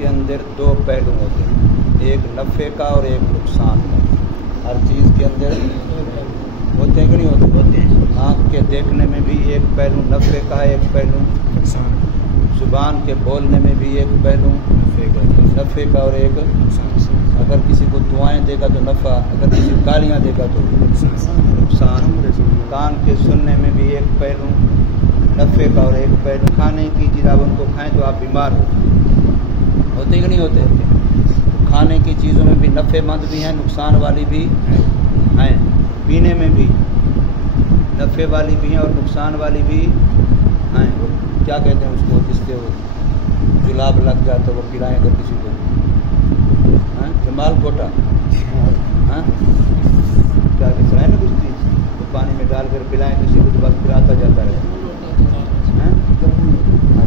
کے اندر دو پہلو ہوتے ہیں، ایک نفع کا اور ایک نقصان کا۔ ہر چیز کے اندر ہوتے ہیں کہ نہیں ہوتے؟ آنکھ کے دیکھنے میں بھی ایک پہلو نفع کا ہے، ایک پہلو نقصان۔ زبان کے بولنے میں بھی ایک پہلو نفع کا اور ایک نقصان۔ اگر کسی کو دعائیں دے گا تو نفع، اگر کسی کو گالیاں دے گا تو نقصان۔ کان کے سننے میں بھی ایک پہلو نفع کا اور ایک پہلو۔ کھانے کی چیز آپ ان کو کھائیں تو آپ بیمار ہوتے کہ نہیں ہوتے؟ کھانے کی چیزوں میں بھی نفع مند بھی ہیں، نقصان والی بھی ہیں۔ پینے میں بھی نفع والی بھی ہیں اور نقصان والی بھی ہیں۔ کیا کہتے ہیں اس کو جس سے وہ جلاب لگ جاتا ہے، وہ پلائیں اگر کسی کو، جمال کوٹا، کیا کہتے ہیں نا کچھ چیز تو پانی میں ڈال کر پلائیں کسی کو تو بس پلاتا جاتا ہے،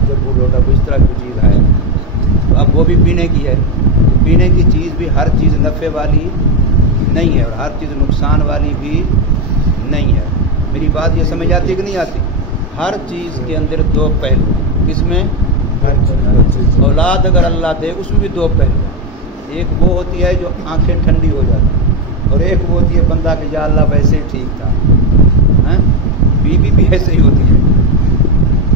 جب وہ لوٹا اس طرح کی چیز ہے تو اب وہ بھی پینے کی ہے۔ پینے کی چیز بھی ہر چیز نفع والی نہیں ہے اور ہر چیز نقصان والی بھی نہیں ہے۔ میری بات یہ سمجھ آتی ہے کہ نہیں آتی؟ ہر چیز کے اندر دو پہلو، کس میں؟ اولاد اگر اللہ دے اس میں بھی دو پہلو ہیں۔ ایک وہ ہوتی ہے جو آنکھیں ٹھنڈی ہو جاتی اور ایک وہ ہوتی ہے بندہ کہ یا اللہ ویسے ہی ٹھیک تھا۔ بیوی بھی ایسے ہی ہوتی ہے،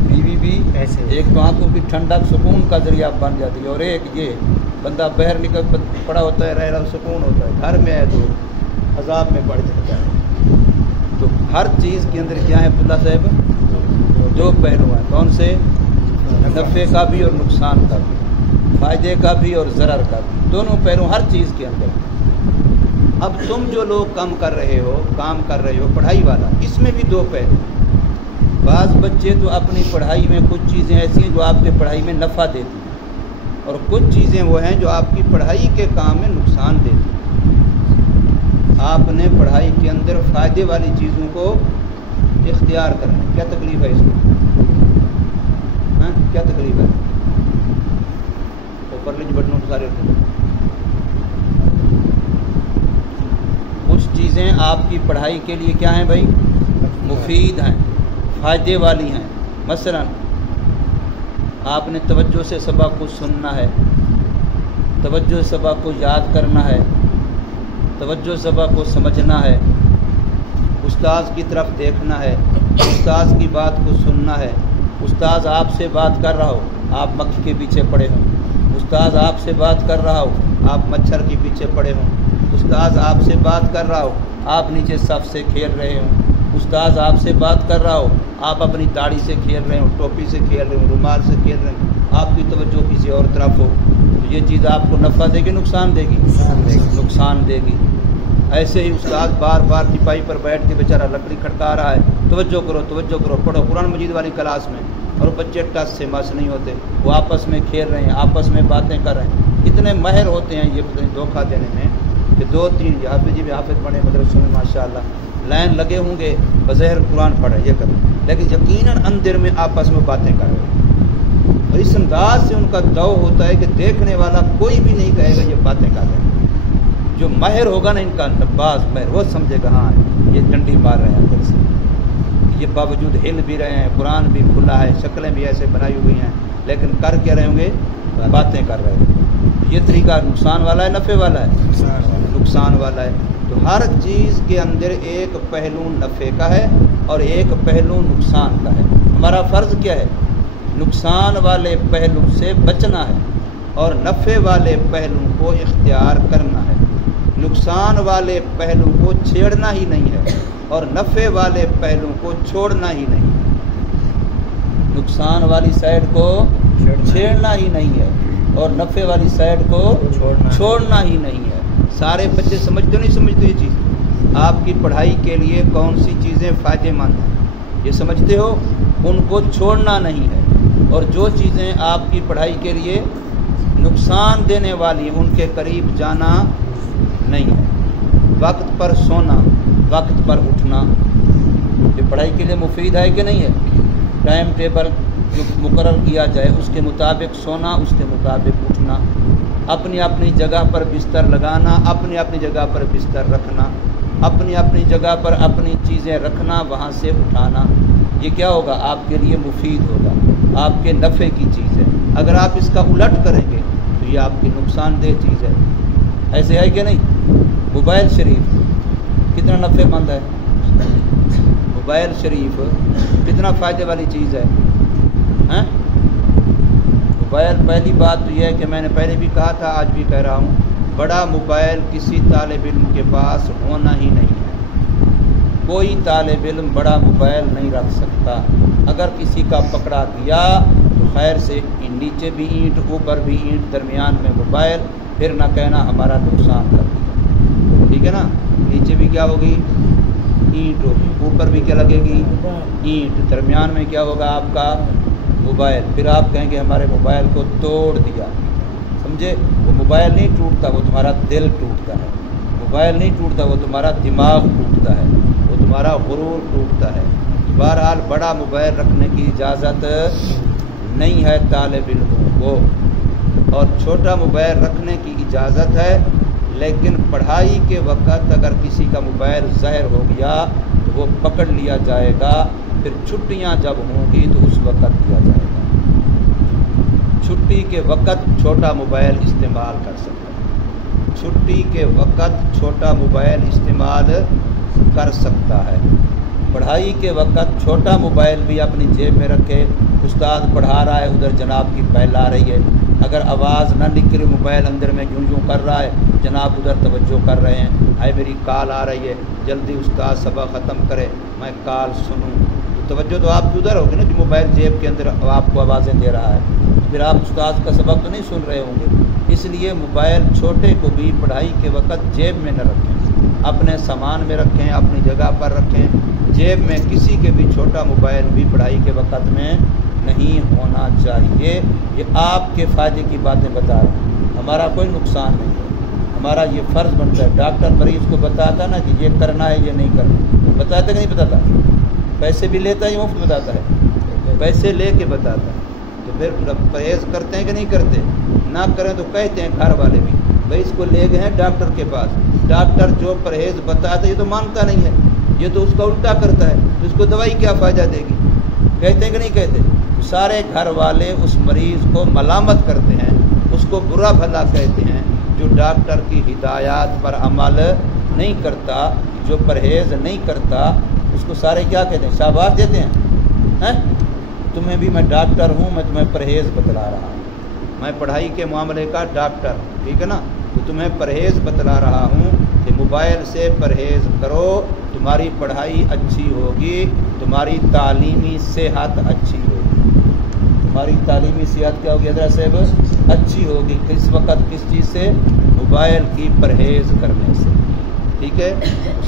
بیوی بھی ایسے، ایک تو آنکھوں کی ٹھنڈک سکون کا ذریعہ بن جاتی ہے اور ایک یہ بندہ باہر نکل پڑا ہوتا ہے، رہ رہا سکون ہوتا ہے، گھر میں ہے تو عذاب میں پڑ جاتا ہے۔ تو ہر چیز کے اندر کیا ہے عبداللہ صاحب؟ دو پہلو ہیں۔ کون سے؟ نفع کا بھی اور نقصان کا بھی، فائدے کا بھی اور ضرر کا بھی، دونوں پہلو ہر چیز کے اندر۔ اب تم جو لوگ کام کر رہے ہو پڑھائی والا، اس میں بھی دو پہلو۔ بعض بچے تو اپنی پڑھائی میں کچھ چیزیں ایسی ہیں جو آپ کے پڑھائی میں نفع دیتی ہیں اور کچھ چیزیں وہ ہیں جو آپ کی پڑھائی کے کام میں نقصان دیتی ہیں۔ آپ نے پڑھائی کے اندر فائدے والی چیزوں کو اختیار کرنا ہے۔ کیا تکلیف ہے اس میں؟ کیا تکلیف ہے؟ اوپر لکھ بٹنوں کے سارے کچھ چیزیں آپ کی پڑھائی کے لیے کیا ہیں بھائی؟ مفید ہیں، فائدے والی ہیں۔ مثلا آپ نے توجہ سے سبق کو سننا ہے، توجہ سے سبق کو یاد کرنا ہے، توجہ سے سبق کو سمجھنا ہے، استاذ کی طرف دیکھنا ہے، استاذ کی بات کو سننا ہے۔ استاذ آپ سے بات کر رہا ہو، آپ مکھی کے پیچھے پڑے ہوں، استاذ آپ سے بات کر رہا ہو، آپ مچھر کے پیچھے پڑے ہوں، استاذ آپ سے بات کر رہا ہو، آپ نیچے صف سے کھیل رہے ہوں، استاذ آپ سے بات کر رہا ہو، آپ اپنی داڑھی سے کھیل رہے ہوں، ٹوپی سے کھیل رہے ہوں، رومال سے کھیل رہے ہوں، آپ کی توجہ کسی اور طرف ہو، تو یہ چیز آپ کو نفع دے گی نقصان دے گی؟ نقصان دے گی۔ ایسے ہی استاذ بار بار ٹپائی پر بیٹھ کے بیچارہ لکڑی کھڑکا رہا ہے، توجہ کرو پڑھو قرآن مجید والی کلاس میں، اور بچے ٹس سے مس نہیں ہوتے، وہ آپس میں کھیل رہے ہیں، آپس میں باتیں کر رہے ہیں، اتنے ماہر ہوتے ہیں یہ دھوکہ دینے میں کہ دو تین حافظ جی بھی حافظ پڑھے مدرسوں میں ماشاءاللہ، لائن لگے ہوں گے بظاہر قرآن پڑھے یہ کریں، لیکن یقیناً اندر میں آپس میں باتیں کر رہے ہیں اور اس انداز سے ان کا دو ہوتا ہے کہ دیکھنے والا کوئی بھی نہیں کہے گا یہ باتیں کر رہے ہیں۔ جو ماہر ہوگا نا ان کا نباز ماہر، وہ سمجھے گا ہاں یہ ڈنڈی مار رہے ہیں اندر سے، یہ باوجود ہل بھی رہے ہیں، قرآن بھی کھلا ہے، شکلیں بھی ایسے بنائی ہوئی ہیں، لیکن کر کیا رہے ہوں گے؟ باتیں کر رہے ہیں۔ یہ طریقہ نقصان والا ہے نفع والا ہے؟ نقصان والا ہے۔ تو ہر چیز کے اندر ایک پہلو نفع کا ہے اور ایک پہلو نقصان کا ہے۔ ہمارا فرض کیا ہے؟ نقصان والے پہلو سے بچنا ہے اور نفع والے پہلو کو اختیار کرنا ہے۔ نقصان والے پہلو کو چھیڑنا ہی نہیں ہے اور نفع والے پہلو کو چھوڑنا ہی نہیں ہے۔ نقصان والی سائڈ کو چھیڑنا ہی نہیں ہے اور نفع والی سائڈ کو چھوڑنا ہی نہیں ہے۔ سارے بچے سمجھتے نہیں سمجھتے یہ چیز؟ آپ کی پڑھائی کے لیے کون سی چیزیں فائدے مند ہیں یہ سمجھتے ہو؟ ان کو چھوڑنا نہیں ہے اور جو چیزیں آپ کی پڑھائی کے لیے نقصان دینے والی ان کے قریب جانا نہیں ہے۔ وقت پر سونا، وقت پر اٹھنا، یہ پڑھائی کے لیے مفید ہے کہ نہیں ہے؟ ٹائم ٹیبل جو مقرر کیا جائے اس کے مطابق سونا، اس کے مطابق اٹھنا، اپنی اپنی جگہ پر بستر لگانا، اپنی اپنی جگہ پر بستر رکھنا، اپنی اپنی جگہ پر اپنی چیزیں رکھنا، وہاں سے اٹھانا، یہ کیا ہوگا؟ آپ کے لیے مفید ہوگا، آپ کے نفع کی چیز ہے۔ اگر آپ اس کا الٹ کریں گے تو یہ نقصان دہ چیز ہے، ایسے ہے کہ نہیں؟ موبائل شریف کتنا نفع مند ہے، موبائل شریف کتنا فائدے والی چیز ہے، موبائل پہلی بات تو یہ ہے کہ میں نے پہلے بھی کہا تھا، آج بھی کہہ رہا ہوں، بڑا موبائل کسی طالب علم کے پاس ہونا ہی نہیں ہے، کوئی طالب علم بڑا موبائل نہیں رکھ سکتا، اگر کسی کا پکڑا گیا تو خیر سے، نیچے بھی اینٹ اوپر بھی اینٹ درمیان میں موبائل، پھر نہ کہنا ہمارا نقصان کر دیا، ٹھیک ہے نا؟ نیچے بھی کیا ہوگی؟ اینٹ ہوگی، اوپر بھی کیا لگے گی؟ اینٹ، درمیان میں کیا ہوگا آپ کا؟ موبائل، پھر آپ کہیں گے ہمارے موبائل کو توڑ دیا، سمجھے؟ وہ موبائل نہیں ٹوٹتا، وہ تمہارا دل ٹوٹتا ہے، موبائل نہیں ٹوٹتا، وہ تمہارا دماغ ٹوٹتا ہے، وہ تمہارا غرور ٹوٹتا ہے۔ بہرحال بڑا موبائل رکھنے کی اجازت نہیں ہے طالب علموں کو، اور چھوٹا موبائل رکھنے کی اجازت ہے، لیکن پڑھائی کے وقت اگر کسی کا موبائل ظاہر ہو گیا تو وہ پکڑ لیا جائے گا، پھر چھٹیاں جب ہوں گی تو اس وقت دیا جائے گا۔ چھٹی کے وقت چھوٹا موبائل استعمال کر سکتا ہے، چھٹی کے وقت چھوٹا موبائل استعمال کر سکتا ہے، پڑھائی کے وقت چھوٹا موبائل بھی اپنی جیب میں رکھے، استاد پڑھا رہا ہے، ادھر جناب کی بیل آ رہی ہے، اگر آواز نہ نکلے، موبائل اندر میں یوں یوں کر رہا ہے، جناب ادھر توجہ کر رہے ہیں، آئے میری کال آ رہی ہے، جلدی استاد سبق ختم کرے، میں کال سنوں، توجہ تو آپ کی ادھر ہوگی نا، جو موبائل جیب کے اندر آپ کو آوازیں دے رہا ہے، پھر آپ استاد کا سبق تو نہیں سن رہے ہوں گے۔ اس لیے موبائل چھوٹے کو بھی پڑھائی کے وقت جیب میں نہ رکھیں، اپنے سامان میں رکھیں، اپنی جگہ پر رکھیں، جیب میں کسی کے بھی چھوٹا موبائل بھی پڑھائی کے وقت میں نہیں ہونا چاہیے۔ یہ آپ کے فائدے کی باتیں بتا رہے ہیں، ہمارا کوئی نقصان نہیں ہے، ہمارا یہ فرض بنتا ہے۔ ڈاکٹر مریض کو بتاتا نا کہ یہ کرنا ہے، یہ نہیں کرنا، بتاتا کہ نہیں بتاتا؟ پیسے بھی لیتا ہے، یہ مفت بتاتا ہے، پیسے لے کے بتاتا ہے، تو پھر پرہیز کرتے ہیں کہ نہیں کرتے؟ نہ کریں تو کہتے ہیں گھر والے بھی، بھائی اس کو لے گئے ہیں ڈاکٹر کے پاس، ڈاکٹر جو پرہیز بتاتا ہے یہ تو مانتا نہیں ہے، یہ تو اس کا الٹا کرتا ہے، تو اس کو دوائی کیا فائدہ دے گی؟ کہتے ہیں کہ نہیں کہتے؟ سارے گھر والے اس مریض کو ملامت کرتے ہیں، اس کو برا بھلا کہتے ہیں، جو ڈاکٹر کی ہدایات پر عمل نہیں کرتا، جو پرہیز نہیں کرتا، اس کو سارے کیا کہتے ہیں؟ شاباش دیتے ہیں۔ تمہیں بھی میں ڈاکٹر ہوں، میں تمہیں پرہیز بتلا رہا ہوں، میں پڑھائی کے معاملے کا ڈاکٹر، ٹھیک ہے نا؟ تو تمہیں پرہیز بتلا رہا ہوں کہ موبائل سے پرہیز کرو، تمہاری پڑھائی اچھی ہوگی، تمہاری تعلیمی صحت اچھی ہوگی، تمہاری تعلیمی صحت کیا ہوگی حضرت صاحب؟ اچھی ہوگی۔ کس وقت؟ کس چیز سے؟ موبائل کی پرہیز کرنے سے، ٹھیک ہے؟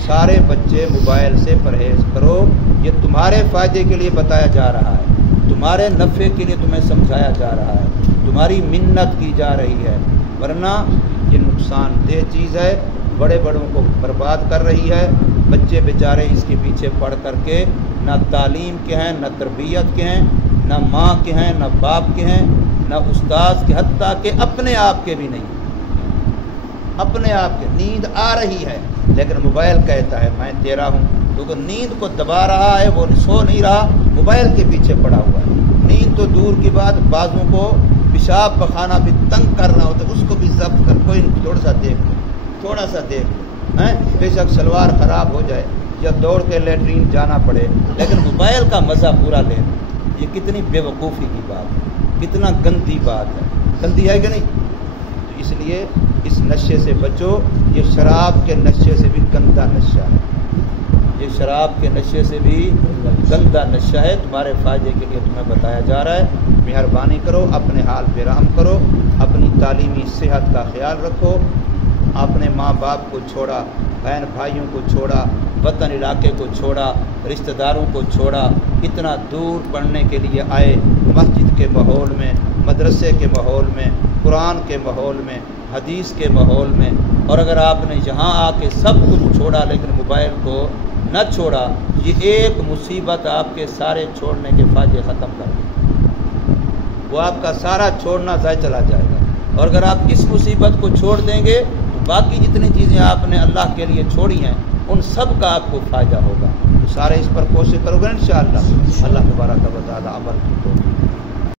سارے بچے موبائل سے پرہیز کرو، یہ تمہارے فائدے کے لیے بتایا جا رہا ہے، تمہارے نفع کے لیے تمہیں سمجھایا جا رہا ہے، تمہاری منت کی جا رہی ہے، ورنہ یہ نقصان دہ چیز ہے، بڑے بڑوں کو برباد کر رہی ہے۔ بچے بیچارے اس کے پیچھے پڑھ کر کے نہ تعلیم کے ہیں، نہ تربیت کے ہیں، نہ ماں کے ہیں، نہ باپ کے ہیں، نہ استاذ کے، حتیٰ کہ اپنے آپ کے بھی نہیں، اپنے آپ کے۔ نیند آ رہی ہے لیکن موبائل کہتا ہے میں تیرا ہوں، تو نیند کو دبا رہا ہے، وہ سو نہیں رہا، موبائل کے پیچھے پڑا ہوا ہے۔ نیند تو دور کی بات، بعضوں کو پیشاب پخانہ بھی تنگ کر رہا ہوتا ہے، اس کو بھی ضبط کر، کوئی تھوڑا سا دیکھ لو، تھوڑا سا دیکھ لو، بے شک سلوار خراب ہو جائے یا دوڑ کے لیٹرین جانا پڑے، لیکن موبائل کا مزہ پورا لے لو۔ یہ کتنی بے وقوفی کی بات ہے، کتنا گندی بات ہے، گندی ہے کہ نہیں؟ تو اس لیے اس نشے سے بچو، یہ شراب کے نشے سے بھی گندا نشہ ہے، یہ شراب کے نشے سے بھی گندا نشہ ہے، تمہارے فائدے کے لیے تمہیں بتایا جا رہا ہے۔ مہربانی کرو، اپنے حال پہ رحم کرو، اپنی تعلیمی صحت کا خیال رکھو، اپنے ماں باپ کو چھوڑا، بہن بھائیوں کو چھوڑا، وطن علاقے کو چھوڑا، رشتہ داروں کو چھوڑا، اتنا دور پڑھنے کے لیے آئے، مسجد کے ماحول میں، مدرسے کے ماحول میں، قرآن کے ماحول میں، حدیث کے ماحول میں، اور اگر آپ نے یہاں آ کے سب کچھ چھوڑا لیکن موبائل کو نہ چھوڑا، یہ ایک مصیبت آپ کے سارے چھوڑنے کے فائدے ختم کر دے، وہ آپ کا سارا چھوڑنا ضائع چلا جائے گا۔ اور اگر آپ اس مصیبت کو چھوڑ دیں گے تو باقی جتنی چیزیں آپ نے اللہ کے لیے چھوڑی ہیں ان سب کا آپ کو فائدہ ہوگا۔ تو سارے اس پر کوشش کرو گے انشاءاللہ، اللہ تبارک و تعالی عمل کی توفیق